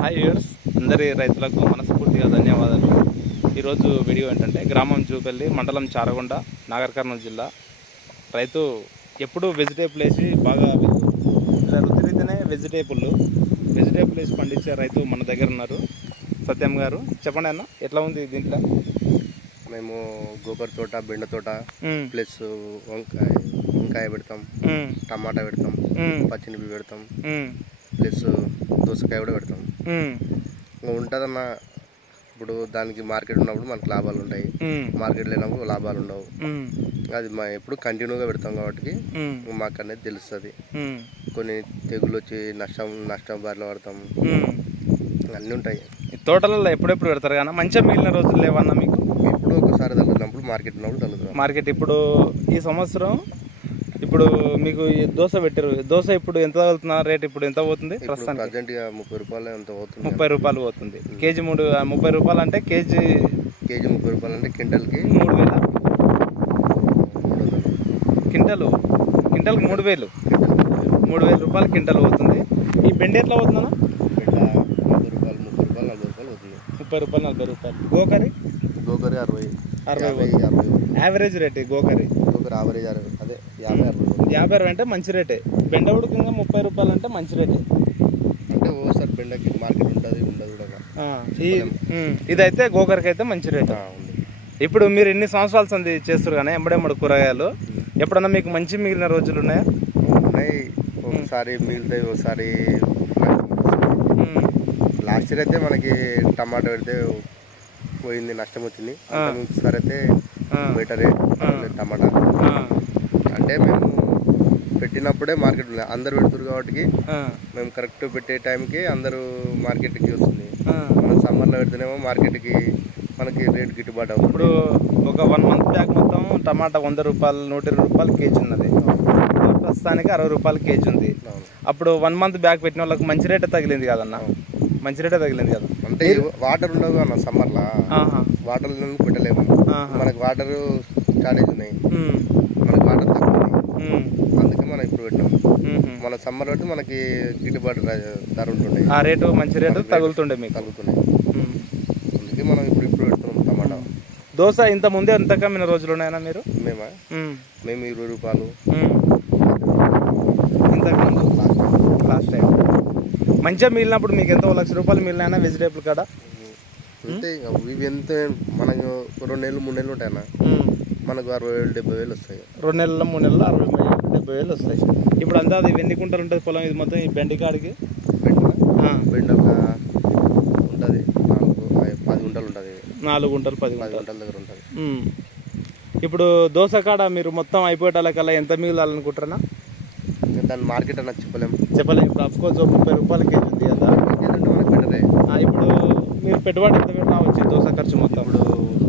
Hi viewers, అందరి రైతులకు మనస్ఫూర్తిగా ధన్యవాదాలు. ఈరోజు వీడియో ఏంటంటే గ్రామం జూపల్లి, మండలం చారగొండ, నాగర్ కర్నూలు జిల్లా. రైతు ఎప్పుడు వెజిటేబుల్ వేసి బాగా ఇలా రుద్దిరితేనే వెజిటేబుల్ వేసి పండించే రైతు మన దగ్గర ఉన్నారు. సత్యం గారు, చెప్పండి అన్న, ఎట్లా ఉంది దీంట్లో? మేము గోకర్ తోట, బెండ తోట ప్లస్ వంకాయ పెడతాం, టమాటా పెడతాం, పచ్చిమిర్చి పెడతాం, ప్లస్ దోసకాయ కూడా పెడతాం. ఉంటుందన్న, ఇప్పుడు దానికి మార్కెట్ ఉన్నప్పుడు మనకు లాభాలు ఉంటాయి, మార్కెట్ లేనప్పుడు లాభాలు ఉండవు. అది మా ఎప్పుడు కంటిన్యూగా పెడతాం కాబట్టి మాకు అనేది తెలుస్తుంది. కొన్ని తెగులు వచ్చి నష్టం బారిలో పడతాం, అన్నీ ఉంటాయి. తోటలలో ఎప్పుడెప్పుడు పెడతారు కానీ మంచిగా మిగిలిన రోజులు లేవన్నా మీకు? ఇప్పుడు ఒకసారి తగ్గుతున్నప్పుడు మార్కెట్ ఉన్నప్పుడు తగ్గుతుంది. మార్కెట్ ఇప్పుడు ఈ సంవత్సరం ఇప్పుడు మీకు దోశ పెట్టారు, దోశ ఇప్పుడు ఎంత తగులుతున్నా రేట్? ఇప్పుడు ఎంత పోతుంది ప్రస్తుతానికి? ప్రజెంట్గా 30 రూపాయలు ఎంత పోతుంది? 30 రూపాయలు పోతుంది. కేజీ 30 రూపాయలు అంటే కేజీ 30 రూపాయలు అంటే క్వింటల్కి 3000. క్వింటల్కి 3000 రూపాయలు క్వింటల్ పోతుంది. ఈ బెండ ఎట్లా పోతుందన్నా? బెండ 30 రూపాయలు, 40 రూపాయలు పోతుంది. 30 రూపాయలు, 40 రూపాయలు. Gokari 60 average rate. Gokari average అదే 50 అంటే మంచి రేటే. బెండ ఉడకంగా 30 రూపాయలు అంటే మంచి రేటే. అంటే ఓసారి బెండకి మార్కెట్ ఉంటుంది, ఉండదు కూడా. ఇదైతే గోకరికి అయితే మంచి రేట్. ఇప్పుడు మీరు ఎన్ని సంవత్సరాల సంది చేస్తారు కానీ ఎంబడెమ్మడి కూరగాయలు ఎప్పుడన్నా మీకు మంచి మిగిలిన రోజులు ఉన్నాయా? ఉన్నాయి. ఒకసారి మిగులుతాయి, ఒకసారి లాస్ట్ ఇయర్ అయితే మనకి టమాటా పెడితే పోయింది, నష్టం వచ్చింది. ఒకసారి అయితే బెటరే టమాటా. అంటే మేము పెట్టినప్పుడే మార్కెట్ అందరు పెడుతున్నారు కాబట్టి మేము కరెక్ట్ పెట్టే టైంకి అందరూ మార్కెట్కి వస్తుంది. మనం సమ్మర్లో పెడితేనేమో మార్కెట్కి మనకి రేట్ గిట్టుబాటు అవుతుంది. ఇప్పుడు ఒక 1 మంత్ బ్యాక్ మొత్తం టమాటా 100 రూపాయలు, 120 రూపాయలు కేజీ ఉన్నది. ప్రస్తుతానికి 60 రూపాయలు కేజీ ఉంది. అప్పుడు 1 మంత్ బ్యాక్ పెట్టిన వాళ్ళకి మంచి రేటే తగిలింది కదన్న? మంచి రేటే తగిలింది కదా. అంటే వాటర్ ఉండవు అన్న, సమ్మర్లో వాటర్ పెట్టలేము. మనకి వాటర్ స్టార్టేజ్ ఉన్నాయి, మనకి వాటర్ తక్కువ, అందుకే మనం ఇప్పుడు పెట్టినాం. మన సమ్మర్ పెడితే మనకి గిట్టుబాటు ధర ఉంటుండే, ఆ రేటు మంచి రేటు తగులుతుండే, మీకు తగ్గుతున్నాయి. అందుకే మనం ఇప్పుడు పెడుతున్నాం టమాటా. దోశ ఇంత ముందే ఎంత కమ్మిన రోజులు ఉన్నాయన్నా మీరు? మేము 20 రూపాయలు ఇంతకుముందు లాస్ట్ టైం మంచిగా మిగిలినప్పుడు మీకు ఎంత 1 లక్ష రూపాయలు మిగిలినా వెజిటేబుల్ కాడ? అంతే. ఇవి ఎంత మనకు 2 నెలలు 3 నెలలు ఉంటాయన్నా, మనకు 60,000 70,000 వస్తాయి. 2 నెలల 3 నెలలు 60,000 70,000 వస్తాయి. ఇప్పుడు అంతా అది ఎన్ని కుంటలు ఉంటుంది పొలం ఇది మొత్తం? ఈ బెండి కాడికి బెండ ఒక ఉంటుంది 10 గుంటలు ఉంటుంది. 4 గుంటలు 10 గుంటల దగ్గర ఉంటుంది. ఇప్పుడు దోశ కాడ మీరు మొత్తం అయిపోయేటాలకల్లా ఎంత మిగిలాలనుకుంటారన్నా? దాని మార్కెట్ అన్న చెప్పలేము. ఇప్పుడు అఫ్కోర్స్ 30 రూపాయల కేజీ ఉంది కదా, మనకి బెటరే. ఇప్పుడు మీరు పెట్టుబడి ఎంత పెట్టి రావచ్చు దోశ ఖర్చు మొత్తం? ఇప్పుడు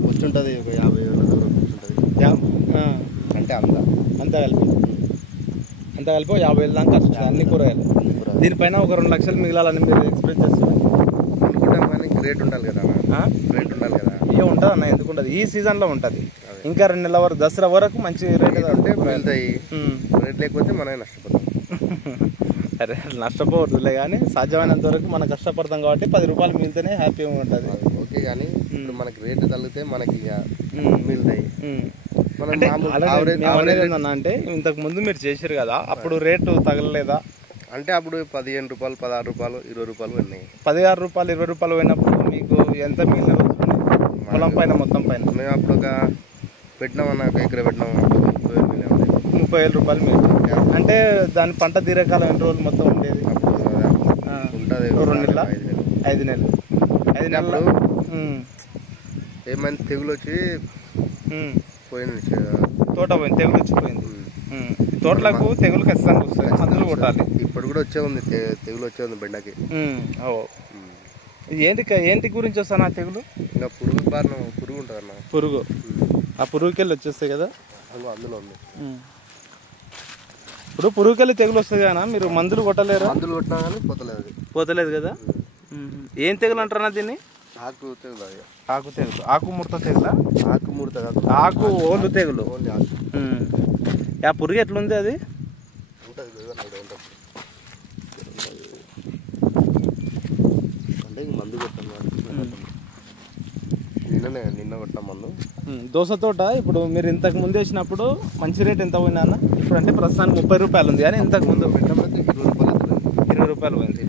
వచ్చుంటుంది ఒక 50,000 దగ్గర కూర్చుంటుంది. అంటే అంతా కలిపి 50,000 దాకా ఖర్చు అన్ని కూరగాయలు. దీనిపైన ఒక 2 లక్షలు మిగిలాలని మీరు ఎక్స్పెక్ట్ చేస్తారు అనుకుంటాం, కానీ రేట్ ఉండాలి కదా. రేట్ ఉండాలి కదా. ఏ ఉంటుంది అన్న? ఎందుకు ఉండదు? ఈ సీజన్లో ఉంటుంది. ఇంకా 2 నెలల వరకు, దసరా వరకు మంచి రేట్ ఉంటే వెళ్తాయి. రేట్ లేకపోతే మనమే నష్టపోతాం. అరే నష్టపోవద్దులే, కానీ సాధ్యమైనంత వరకు మనం కష్టపడతాం కాబట్టి 10 రూపాయలు మిగిలితేనే హ్యాపీగా ఉంటుంది. ఓకే, కానీ ఇప్పుడు మనకి రేటు తగ్గితే మనకి మిగులుతాయి. అంటే ఇంతకు ముందు మీరు చేశారు కదా, అప్పుడు రేటు తగలలేదా? అంటే అప్పుడు 15 రూపాయలు, 16 రూపాయలు, 20 రూపాయలు ఉన్నాయి. 16 రూపాయలు 20 రూపాయలు పోయినప్పుడు మీకు ఎంత మిగిలిన రోజులు పొలం పైన మొత్తం పైన? మేము అప్పుడు ఒక పెట్టినామన్న, ఒక ఎకర పెట్టినాము, 30,000 రూపాయలు మిగిలిన. అంటే దాని పంట దీర్ఘకాలం ఎన్ని రోజులు మొత్తం ఉండేది? ఉంటుంది 2 నెలల 5 నెలలు. 5 నెలలు ఏమైనా తెగులు వచ్చి పోయింది, తోట పోయింది, తెగులు వచ్చిపోయింది. తోటలకు తెగులు ఖచ్చితంగా వస్తాయి, మందులు కొట్టాలి. ఇప్పుడు కూడా వచ్చే ఉంది తెగులు, వచ్చే ఉంది బెండకి. ఏంటి గురించి వస్తాను ఆ తెగులు? ఇంకా పురుగు ఉంటుంది అన్న. పురుగు, ఆ పురుగుకెళ్ళి వచ్చేస్తాయి కదా, అందులో ఉంది. ఇప్పుడు పురుగుకెళ్ళి తెగులు వస్తుంది కదా, మీరు మందులు కొట్టలేరు? మందులు కొట్టినా కానీ పోతలేదు కదా. ఏం తెగులు అంటారా దీన్ని? ఆకు తెగులు. ఆకు తెగులు, ఆకు ముడత తెగులా? ఆకు ముడత కాదు, ఆకు ఓళ్ళు తెగులు. ఆ పురుగు ఎట్లుంది అది? అంటే మందు కొట్టాం నిన్న కొట్టాం మందు. దోస తోట ఇప్పుడు మీరు ఇంతకు ముందు వేసినప్పుడు మంచి రేట్ ఎంత పోయినా అన్న? ఇప్పుడు అంటే ప్రస్తుతానికి 30 రూపాయలు ఉంది, కానీ ఇంతకు ముందు 20 రూపాయలు పోయింది.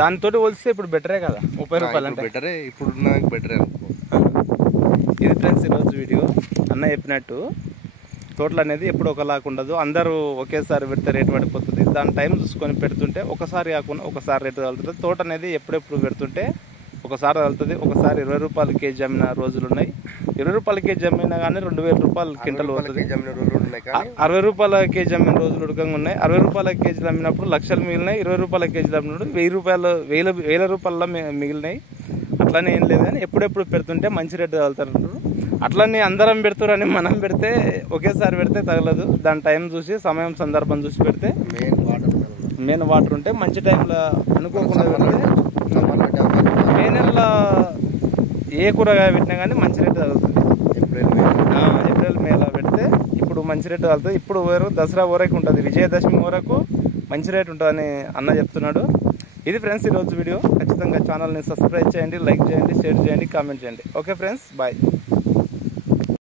దానితో పోలిస్తే ఇప్పుడు బెటరే కదా 30 రూపాయలు అంటే? బెటరే, ఇప్పుడు నాకు బెటరే అనుకో. ఇది ఫ్రెండ్స్ ఈరోజు వీడియో. అన్న చెప్పినట్టు తోటలు అనేది ఎప్పుడు ఒకలాగా ఉండదు, అందరూ ఒకేసారి పెడితే రేటు పడిపోతుంది. దాని టైం చూసుకొని పెడుతుంటే ఒకసారి కాకుండా ఒకసారి రేటు తగులుతుంది. తోట అనేది ఎప్పుడెప్పుడు పెడుతుంటే ఒకసారి తగులుతుంది. ఒకసారి 20 రూపాయల కేజీ అమ్మిన రోజులు ఉన్నాయి. 20 రూపాయల కేజీ అమ్మినా కానీ 2000 రూపాయలు క్వింటల్ పోతుంది. 60 రూపాయల కేజీ అమ్మిన రోజులు ఉడకంగా ఉన్నాయి. 60 రూపాయల కేజీలు అమ్మినప్పుడు లక్షలు మిగిలినాయి. 20 రూపాయల కేజీలు అమ్మినప్పుడు 1000 రూపాయల మిగిలినాయి. అట్లానే ఏం లేదు, కానీ ఎప్పుడెప్పుడు పెడుతుంటే మంచి రేటు తగులుతారు. అట్లనే అందరం పెడుతారని మనం పెడితే ఒకేసారి పెడితే తగలదు. దాని టైం చూసి సమయం సందర్భం చూసి పెడితే మెయిన్ వాటర్ ఉంటే మంచి టైంలో అనుకోకుండా పెడితే మే నెలలో ఏ కూరగాయ పెట్టినా కానీ మంచి రేటు తగులుతుంది. ఏప్రిల్ మేలో పెడితే ఇప్పుడు మంచి రేటు తగులుతుంది. ఇప్పుడు వరకు దసరా వరకు ఉంటుంది, విజయదశమి వరకు మంచి రేటు ఉంటుందని అన్న చెప్తున్నాడు. ఇది ఫ్రెండ్స్ ఈరోజు వీడియో. ఖచ్చితంగా ఛానల్ని సబ్స్క్రైబ్ చేయండి, లైక్ చేయండి, షేర్ చేయండి, కామెంట్ చేయండి. Okay friends, bye.